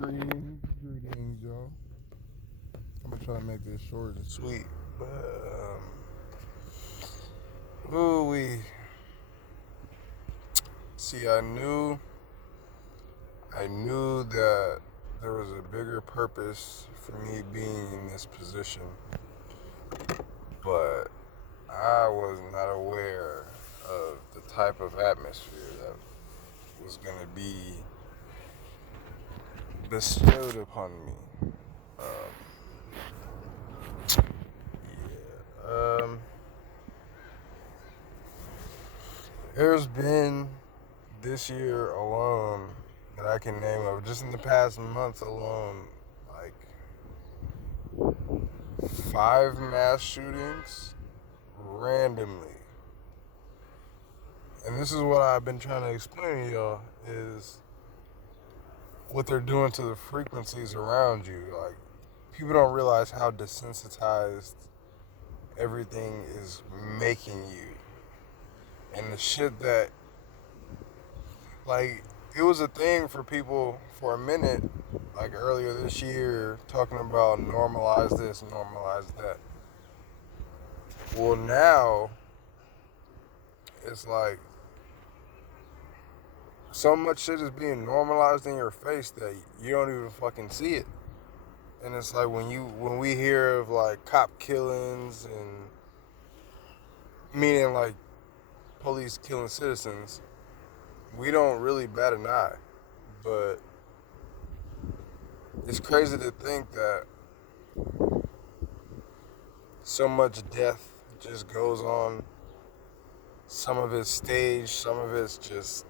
Greetings, y'all. I'm gonna try to make this short and sweet, but we see. I knew that there was a bigger purpose for me being in this position, but I was not aware of the type of atmosphere that was gonna be bestowed upon me. Um, yeah. There's been this year alone that I can name of, just in the past month alone, like 5 mass shootings randomly. And this is what I've been trying to explain to y'all is what they're doing to the frequencies around you. Like, people don't realize how desensitized everything is making you. And the shit that, like, it was a thing for people for a minute, like earlier this year, talking about normalize this, normalize that. Well, now it's like so much shit is being normalized in your face that you don't even fucking see it. And it's like when we hear of like cop killings and meaning like police killing citizens, we don't really bat an eye. But it's crazy to think that so much death just goes on. Some of it's staged, some of it's just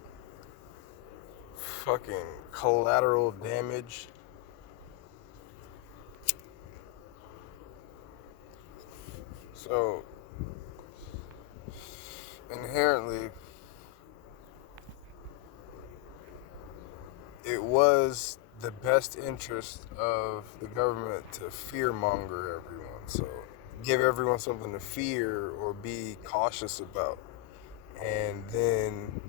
fucking collateral damage. So, inherently, it was the best interest of the government to fearmonger everyone. So, give everyone something to fear or be cautious about. And then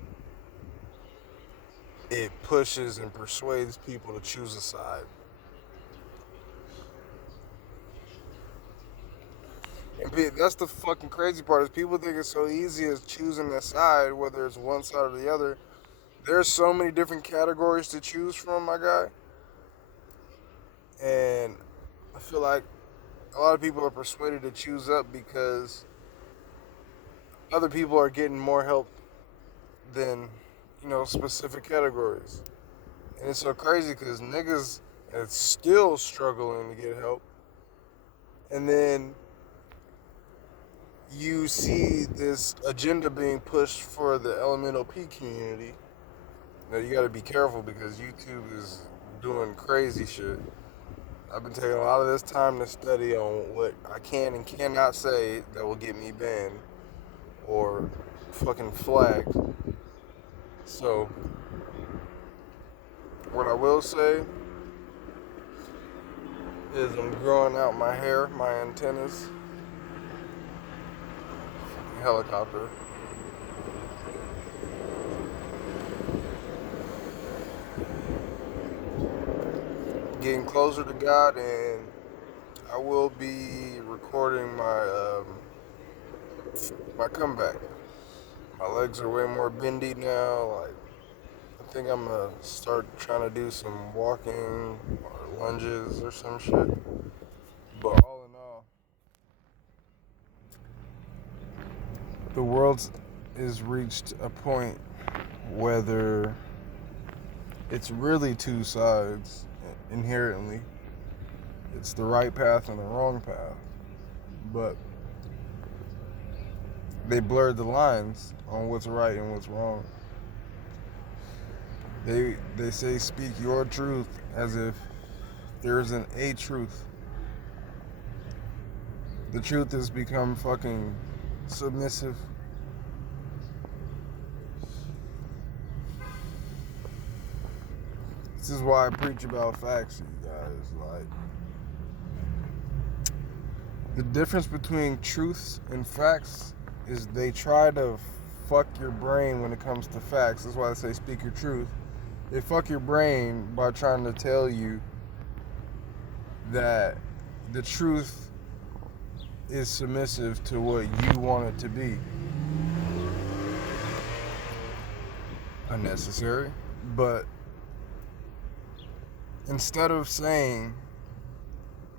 it pushes and persuades people to choose a side. And that's the fucking crazy part is people think it's so easy as choosing a side, whether it's one side or the other. There's so many different categories to choose from, my guy. And I feel like a lot of people are persuaded to choose up because other people are getting more help than, specific categories. And it's so crazy because niggas is still struggling to get help. And then you see this agenda being pushed for the elemental P community. Now you gotta be careful because YouTube is doing crazy shit. I've been taking a lot of this time to study on what I can and cannot say that will get me banned or fucking flagged. So, what I will say is I'm growing out my hair, my antennas, helicopter. Getting closer to God, and I will be recording my comeback. My legs are way more bendy now. Like, I think I'm gonna start trying to do some walking or lunges or some shit. But all in all, the world is reached a point whether it's really two sides inherently. It's the right path and the wrong path. But they blurred the lines on what's right and what's wrong. They say speak your truth as if there isn't a truth. The truth has become fucking submissive. This is why I preach about facts, you guys. Like, the difference between truths and facts is they try to fuck your brain when it comes to facts. That's why I say speak your truth. They fuck your brain by trying to tell you that the truth is submissive to what you want it to be. Unnecessary. But instead of saying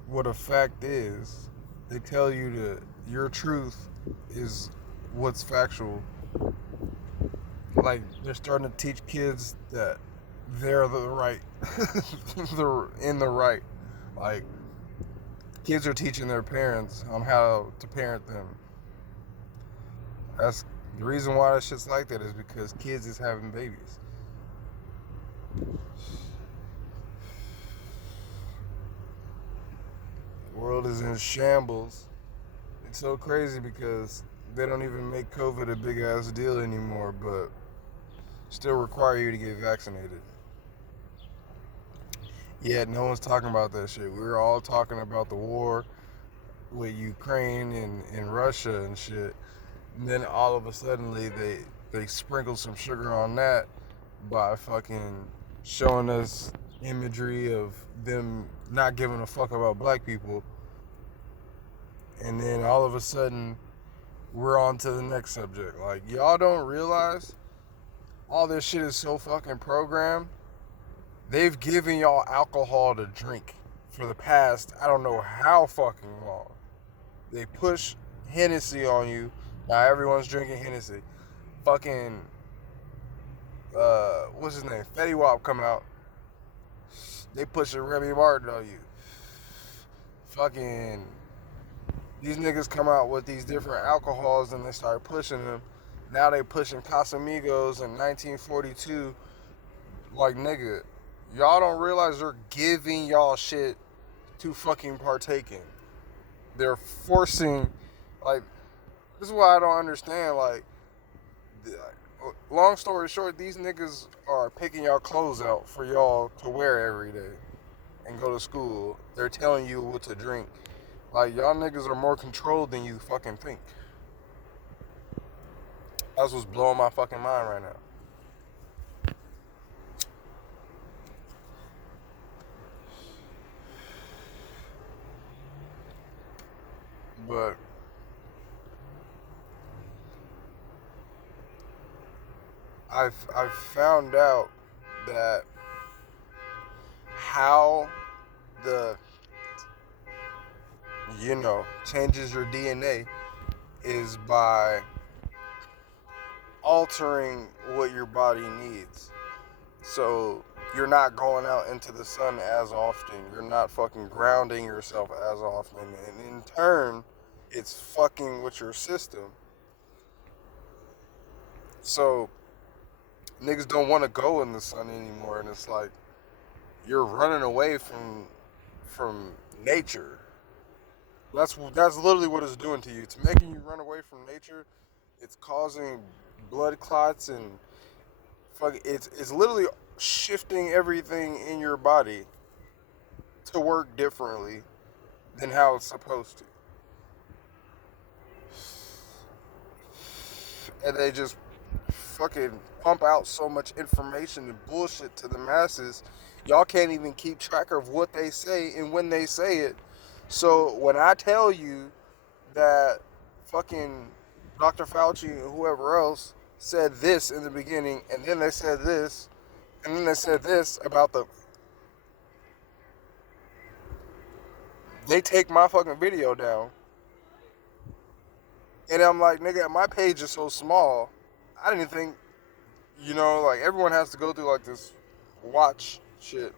what a fact is, they tell you that your truth is what's factual. Like, they're starting to teach kids that they're the right. They're in the right. Like, kids are teaching their parents on how to parent them. That's the reason why that shit's like that, is because kids is having babies. The world is in shambles. It's so crazy because they don't even make COVID a big ass deal anymore, but still require you to get vaccinated. Yet no one's talking about that shit. We're all talking about the war with Ukraine and Russia and shit. And then all of a sudden they sprinkle some sugar on that by fucking showing us imagery of them not giving a fuck about black people. And then all of a sudden we're on to the next subject. Like, y'all don't realize all this shit is so fucking programmed. They've given y'all alcohol to drink for the past, I don't know how fucking long. They push Hennessy on you. Now everyone's drinking Hennessy. Fucking, what's his name? Fetty Wap come out. They pushing Remy Martin on you. Fucking, these niggas come out with these different alcohols and they start pushing them. Now they pushing Casamigos in 1942. Like, nigga, y'all don't realize they're giving y'all shit to fucking partake in. They're forcing, like, this is why I don't understand, like, long story short, these niggas are picking y'all clothes out for y'all to wear every day and go to school. They're telling you what to drink. Like, y'all niggas are more controlled than you fucking think. That's what's blowing my fucking mind right now. But I've found out that how the changes your DNA is by altering what your body needs. So you're not going out into the sun as often. You're not fucking grounding yourself as often. And in turn, it's fucking with your system. So niggas don't want to go in the sun anymore. And it's like you're running away from nature. That's literally what it's doing to you. It's making you run away from nature. It's causing blood clots and it's literally shifting everything in your body to work differently than how it's supposed to. And they just fucking pump out so much information and bullshit to the masses. Y'all can't even keep track of what they say and when they say it. So when I tell you that fucking Dr. Fauci and whoever else said this in the beginning, and then they said this, and then they said this about they take my fucking video down. And I'm like, nigga, my page is so small. I didn't think, like, everyone has to go through like this watch shit,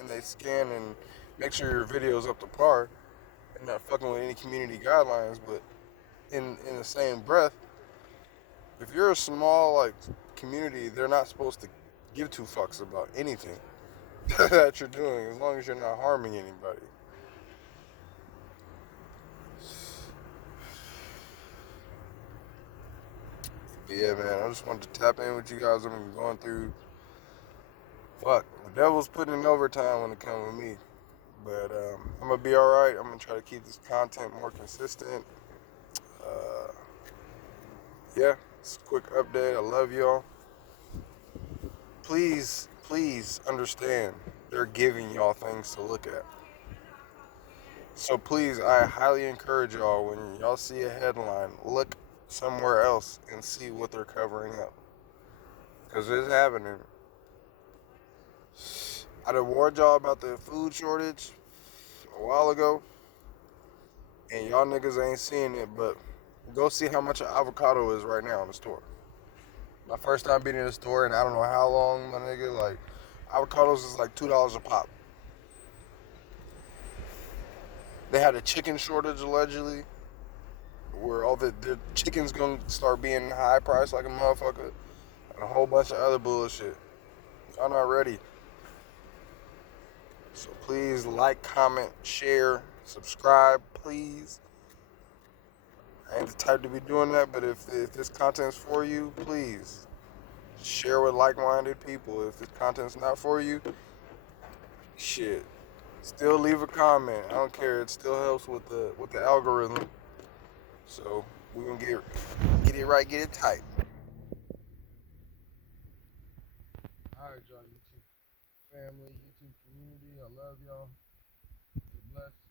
and they scan and make sure your video's up to par and not fucking with any community guidelines. But in the same breath, if you're a small like community, they're not supposed to give two fucks about anything that you're doing, as long as you're not harming anybody. But yeah, man, I just wanted to tap in with you guys. I've been going through. Fuck, the devil's putting in overtime when it comes with me. But I'm gonna be all right. I'm gonna try to keep this content more consistent. Uh, yeah, it's a quick update. I love y'all. Please please understand they're giving y'all things to look at. So please, I highly encourage y'all, when y'all see a headline, look somewhere else and see what they're covering up. Because it's happening. I done warned y'all about the food shortage a while ago, and y'all niggas ain't seeing it, but go see how much an avocado is right now in the store. My first time being in the store, and I don't know how long, my nigga, like, avocados is like $2 a pop. They had a chicken shortage allegedly, where all the chicken's gonna start being high priced like a motherfucker, and a whole bunch of other bullshit. Y'all not ready. So please like, comment, share, subscribe, please. I ain't the type to be doing that, but if this content's for you, please share with like-minded people. If this content's not for you, shit, still leave a comment. I don't care. It still helps with the algorithm. So we gonna get it right, get it tight. All right, y'all, YouTube family, YouTube community. I love y'all. Be blessed.